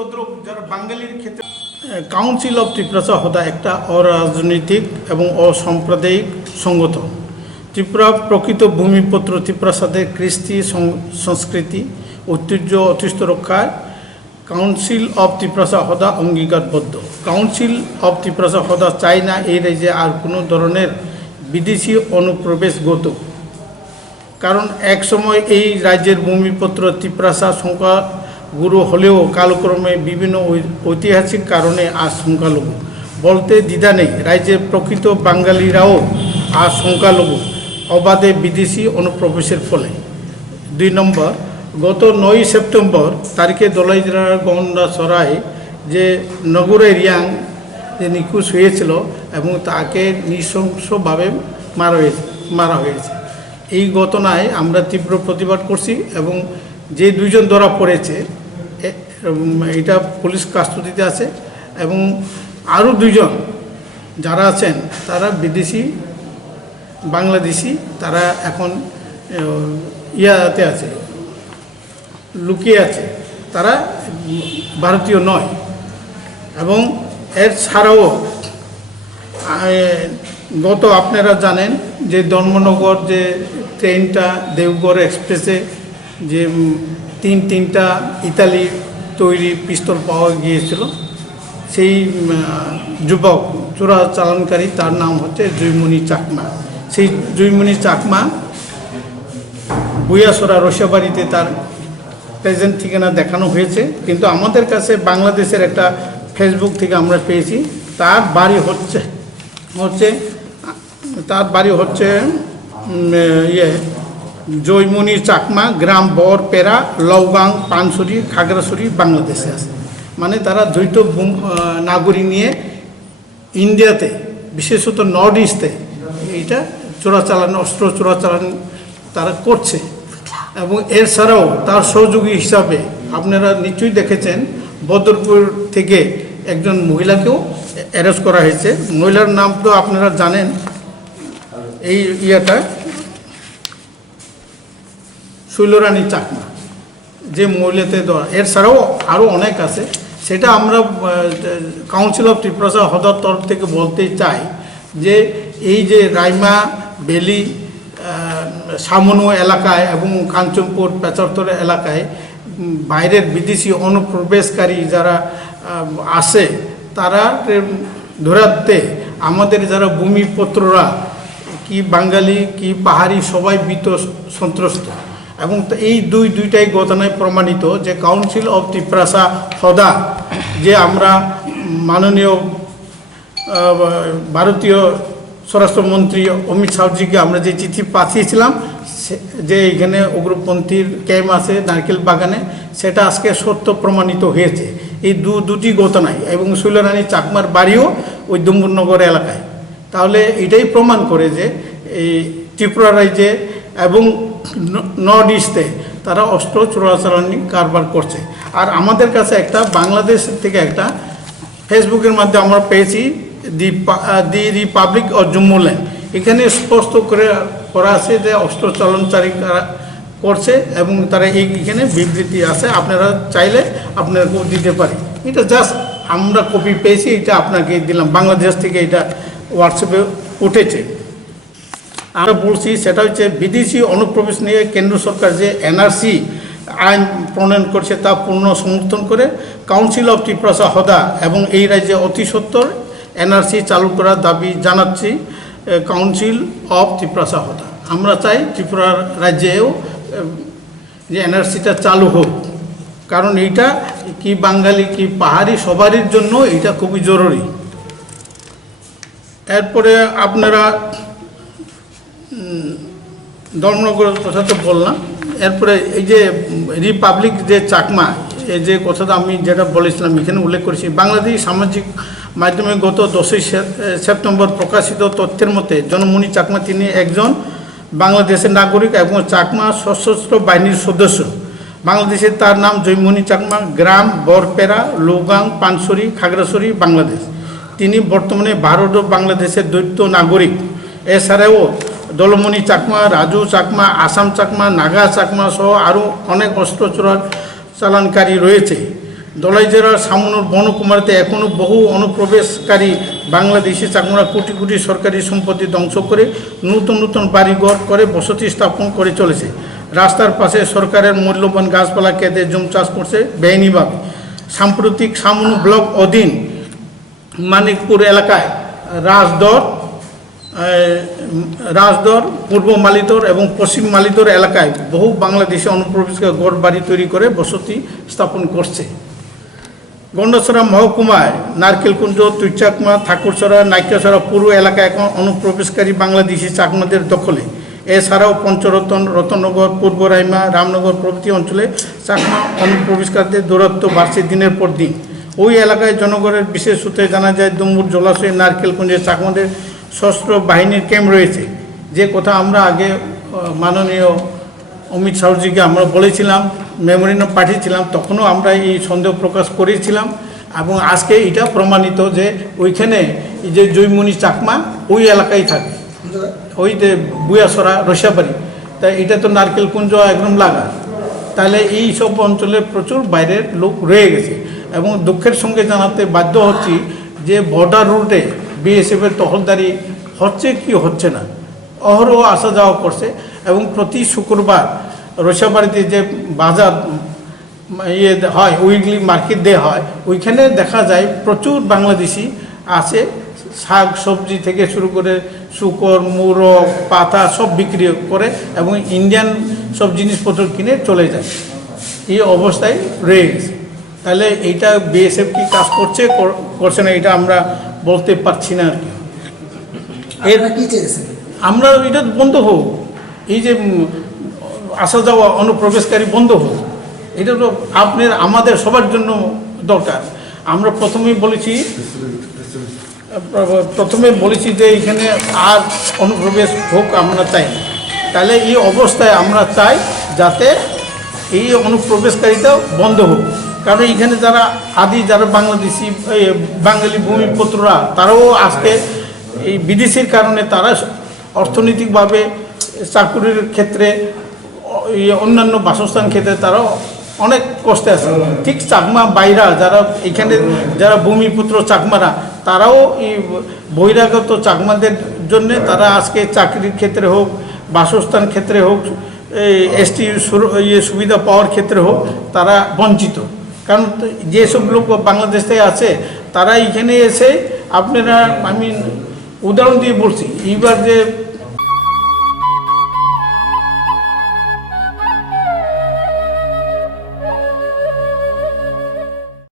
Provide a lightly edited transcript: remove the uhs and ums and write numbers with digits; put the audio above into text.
তদ্রুপ যারা বাঙালির ক্ষেত্রে কাউন্সিল অফ ত্রিপুরা হদা একটা অরাজনৈতিক এবং অসাম্প্রদায়িক সংগঠন। ত্রিপুরা প্রকৃত ভূমিপত্র ত্রিপ্রাসাদের কৃষ্টি সংস্কৃতি ঐতিহ্য অতিষ্ঠ রক্ষায় কাউন্সিল অফ ত্রিপুরা হদা অঙ্গীকারবদ্ধ। কাউন্সিল অফ ত্রিপুরা হদা চায় না এই রাজ্যে আর কোনো ধরনের বিদেশি অনুপ্রবেশগত, কারণ এক সময় এই রাজ্যের ভূমিপত্র ত্রিপ্রাসা সংখ্যাগুরু হলেও কালক্রমে বিভিন্ন ঐতিহাসিক কারণে আজ সংখ্যালঘু বলতে দ্বিধা নেই। রাজ্যের প্রকৃত বাঙালিরাও আজ সংখ্যালঘু অবাধে বিদেশি অনুপ্রবেশের ফলে। 2 নম্বর, গত 9 সেপ্টেম্বর তারিখে ধলাই জেলার গন্ডাছড়ায় যে নগরে রিয়াং যে নিখোঁজ হয়েছিল এবং তাকে নৃশংসভাবে মারা হয়েছে। এই ঘটনায় আমরা তীব্র প্রতিবাদ করছি এবং যে 2 জন ধরা পড়েছে এটা পুলিশ কাস্টডিতে আছে এবং আরও 2 জন যারা আছেন তারা বিদেশি বাংলাদেশি, তারা এখন ইয়াতে আছে, লুকিয়ে আছে, তারা ভারতীয় নয়। এবং এর ছাড়াও গত আপনারা জানেন যে ধর্মনগর যে ট্রেনটা দেওঘর এক্সপ্রেসে যে তিনটা ইতালি তৈরি পিস্তল পাওয়া গিয়েছিল, সেই যুবক চোরাচালানকারী তার নাম হচ্ছে জয়মণি চাকমা। সেই জয়মণি চাকমা বুয়াসরা রসিয়াবাড়িতে তার প্রেজেন্ট ঠিকানা দেখানো হয়েছে, কিন্তু আমাদের কাছে বাংলাদেশের একটা ফেসবুক থেকে আমরা পেয়েছি তার বাড়ি হচ্ছে জয়মণি চাকমা, গ্রাম বরপেরা, লৌগাং, পানসুরি, খাগড়াছড়ি, বাংলাদেশে আছে। মানে তারা দ্বৈত নাগরিক নিয়ে ইন্ডিয়াতে বিশেষত নর্থ ইস্টে এইটা চোরাচালান, অস্ত্র চোরাচালান তারা করছে। এবং এর ছাড়াও তার সহযোগী হিসাবে আপনারা নিশ্চয়ই দেখেছেন বদরপুর থেকে একজন মহিলাকেও অ্যারেস্ট করা হয়েছে। মহিলার নাম তো আপনারা জানেন, এই শৈলরানী চাকমা যে মহিলাতে ধরা। এর ছাড়াও আরও অনেক আছে, সেটা আমরা কাউন্সিল অফ ত্রিপুরা হদার তরফ থেকে বলতে চাই যে এই যে রাইমা ভ্যালি সামনো এলাকায় এবং কাঞ্চনপুর পেচারতর এলাকায় বাইরের বিদেশি অনুপ্রবেশকারী যারা আসে তারা ধরাতে আমাদের যারা ভূমিপত্ররা কি বাঙালি কি পাহাড়ি সবাই ভীত সন্ত্রস্ত। এবং এই দুইটাই ঘটনায় প্রমাণিত যে কাউন্সিল অফ ত্রিপুরা হদা যে আমরা মাননীয় ভারতীয় স্বরাষ্ট্রমন্ত্রী অমিত শাহজিকে আমরা যে চিঠি পাঠিয়েছিলাম যে এখানে উগ্রপন্থীর ক্যাম্প আছে নারকেল বাগানে, সেটা আজকে সত্য প্রমাণিত হয়েছে এই দুটি ঘটনায়। এবং শৈলরানী চাকমার বাড়িও ওই ডুম্বুরনগর এলাকায়। তাহলে এটাই প্রমাণ করে যে এই ত্রিপুরা রাজ্যে এবং নর্থ ইস্টে তারা অস্ত্র চোরাচালানি কারবার করছে। আর আমাদের কাছে একটা বাংলাদেশ থেকে একটা ফেসবুকের মাধ্যমে আমরা পেয়েছি দি রিপাবলিক অফ জম্মুল্যান্ড, এখানে স্পষ্ট করে করা আছে যে অস্ত্র চালানকারী করছে এবং তারা এইখানে বিবৃতি আছে, আপনারা চাইলে আপনাকেও দিতে পারি। এটা জাস্ট আমরা কপি পেয়েছি, এটা আপনাকে দিলাম, বাংলাদেশ থেকে এটা হোয়াটসঅ্যাপে উঠেছে। আমরা বলছি সেটা হচ্ছে বিদেশি অনুপ্রবেশ নিয়ে কেন্দ্র সরকার যে এনআরসি আইন প্রণয়ন করছে তা পূর্ণ সমর্থন করে কাউন্সিল অফ ত্রিপুরা হদা এবং এই রাজ্যে অতি সত্বর এনআরসি চালু করার দাবি জানাচ্ছি কাউন্সিল অফ ত্রিপুরা হদা। আমরা চাই ত্রিপুরা রাজ্যেও যে এনআরসিটা চালু হোক, কারণ এইটা কি বাঙালি কি পাহাড়ি সবারই জন্য এটা খুবই জরুরি। এরপরে আপনারা ধর্মনগরের কথা তো বললাম, এরপরে এই যে রিপাবলিক যে চাকমা এই যে কথাটা আমি যেটা বলেছিলাম এখানে উল্লেখ করেছি, বাংলাদেশ সামাজিক মাধ্যমে গত 10ই সেপ্টেম্বর প্রকাশিত তথ্যের মতে জনমণি চাকমা তিনি একজন বাংলাদেশের নাগরিক এবং চাকমা সশস্ত্র বাহিনীর সদস্য। বাংলাদেশে তার নাম জয়মণি চাকমা, গ্রাম বরপেরা, লৌগাং, পানসুরি, খাগড়াছড়ি, বাংলাদেশ। তিনি বর্তমানে ভারত ও বাংলাদেশের দ্বৈত নাগরিক। এছাড়াও দলমণি চাকমা, রাজু চাকমা, আসাম চাকমা, নাগা চাকমা সহ আরও অনেক অস্ত্র চোরাচালানকারী রয়েছে। ধলাই জেলার সামনুর বনকুমারীতে এখনও বহু অনুপ্রবেশকারী বাংলাদেশি চাকমারা কোটি কোটি সরকারি সম্পত্তি ধ্বংস করে নতুন নতুন বাড়িঘর করে বসতি স্থাপন করে চলেছে। রাস্তার পাশে সরকারের মূল্যবান গাছপালা কেটে জমি চাষ করছে বেআইনিভাবে। সাম্প্রতিক সামনু ব্লক অধীন মানিকপুর এলাকায় রাজদর পূর্ব মালিদর এবং পশ্চিম মালিদর এলাকায় বহু বাংলাদেশি অনুপ্রবেশকারী গড় বাড়ি তৈরি করে বসতি স্থাপন করছে। গন্ডাছড়া মহকুমায় নারকেলকুঞ্জ, তুইচাকমা, ঠাকুরছড়া, নাইকাছড়া পূর্ব এলাকায় এখন অনুপ্রবেশকারী বাংলাদেশি চাকমাদের দখলে। এছাড়াও পঞ্চরতন, রতনগর, পূর্ব রাইমা, রামনগর প্রভৃতি অঞ্চলে চাকমা অনুপ্রবেশকারীদের দূরত্ব বাড়ছে দিনের পর দিন। ওই এলাকায় জনগণের বিশেষ সূত্রে জানা যায় ডুমুর জলাশয়ে নারকেলকুঞ্জে চাকমাদের সশস্ত্র বাহিনীর ক্যাম্প রয়েছে। যে কথা আমরা আগে মাননীয় অমিত শাহজিকে আমরা বলেছিলাম, মেমোরিয়াম পাঠিয়েছিলাম, তখনও আমরা এই সন্দেহ প্রকাশ করেছিলাম এবং আজকে এটা প্রমাণিত যে ওইখানে এই যে জৈমনি চাকমা ওই এলাকায় থাকে, ওই যে বুয়াসরা রসাবাড়ি, তাই এটা তো নারকেলকুঞ্জ একদম লাগা। তাহলে এই সব অঞ্চলে প্রচুর বাইরের লোক রয়ে গেছে এবং দুঃখের সঙ্গে জানাতে বাধ্য হচ্ছি যে বর্ডার রুটে বিএসএফের টহলদারি হচ্ছে কি হচ্ছে না, অহরহ আসা যাওয়া করছে এবং প্রতি শুক্রবার রসাবাড়িতে যে বাজার হয়, উইকলি মার্কেট দেওয়া হয়, ওইখানে দেখা যায় প্রচুর বাংলাদেশি আছে। শাক সবজি থেকে শুরু করে শুকর, মুরগ, পাতা সব বিক্রি করে এবং ইন্ডিয়ান সব জিনিসপত্র কিনে চলে যায়। এই অবস্থায় রয়ে গেছে। তাহলে এইটা বিএসএফ কি কাজ করছে না এটা আমরা বলতে পারছি না আর কি। আমরা এটা বন্ধ হোক, এই যে আসা যাওয়া অনুপ্রবেশকারী বন্ধ হোক, এটা তো আমাদের সবার জন্য দরকার। আমরা প্রথমেই বলেছি যে এখানে আর অনুপ্রবেশ হোক আমরা চাই না। তাহলে এই অবস্থায় আমরা চাই যাতে এই অনুপ্রবেশকারীটাও বন্ধ হোক, কারণ এখানে যারা বাংলাদেশি বাঙালি ভূমিপুত্ররা তারাও আজকে এই বিদেশির কারণে তারা অর্থনৈতিকভাবে চাকুরির ক্ষেত্রে অন্যান্য বাসস্থান ক্ষেত্রে তারাও অনেক কষ্টে আছে। ঠিক চাকমা বাইরা যারা ভূমিপুত্র চাকমারা তারাও এই বহিরাগত চাকমাদের জন্যে তারা আজকে চাকরির ক্ষেত্রে হোক, বাসস্থান ক্ষেত্রে হোক, এসটি সুবিধা পাওয়ার ক্ষেত্রে হোক, তারা বঞ্চিত। কারণ যেসব লোক বাংলাদেশ থেকে আছে তারা এখানে এসে আমি উদাহরণ দিয়ে বলছি, এইবার যে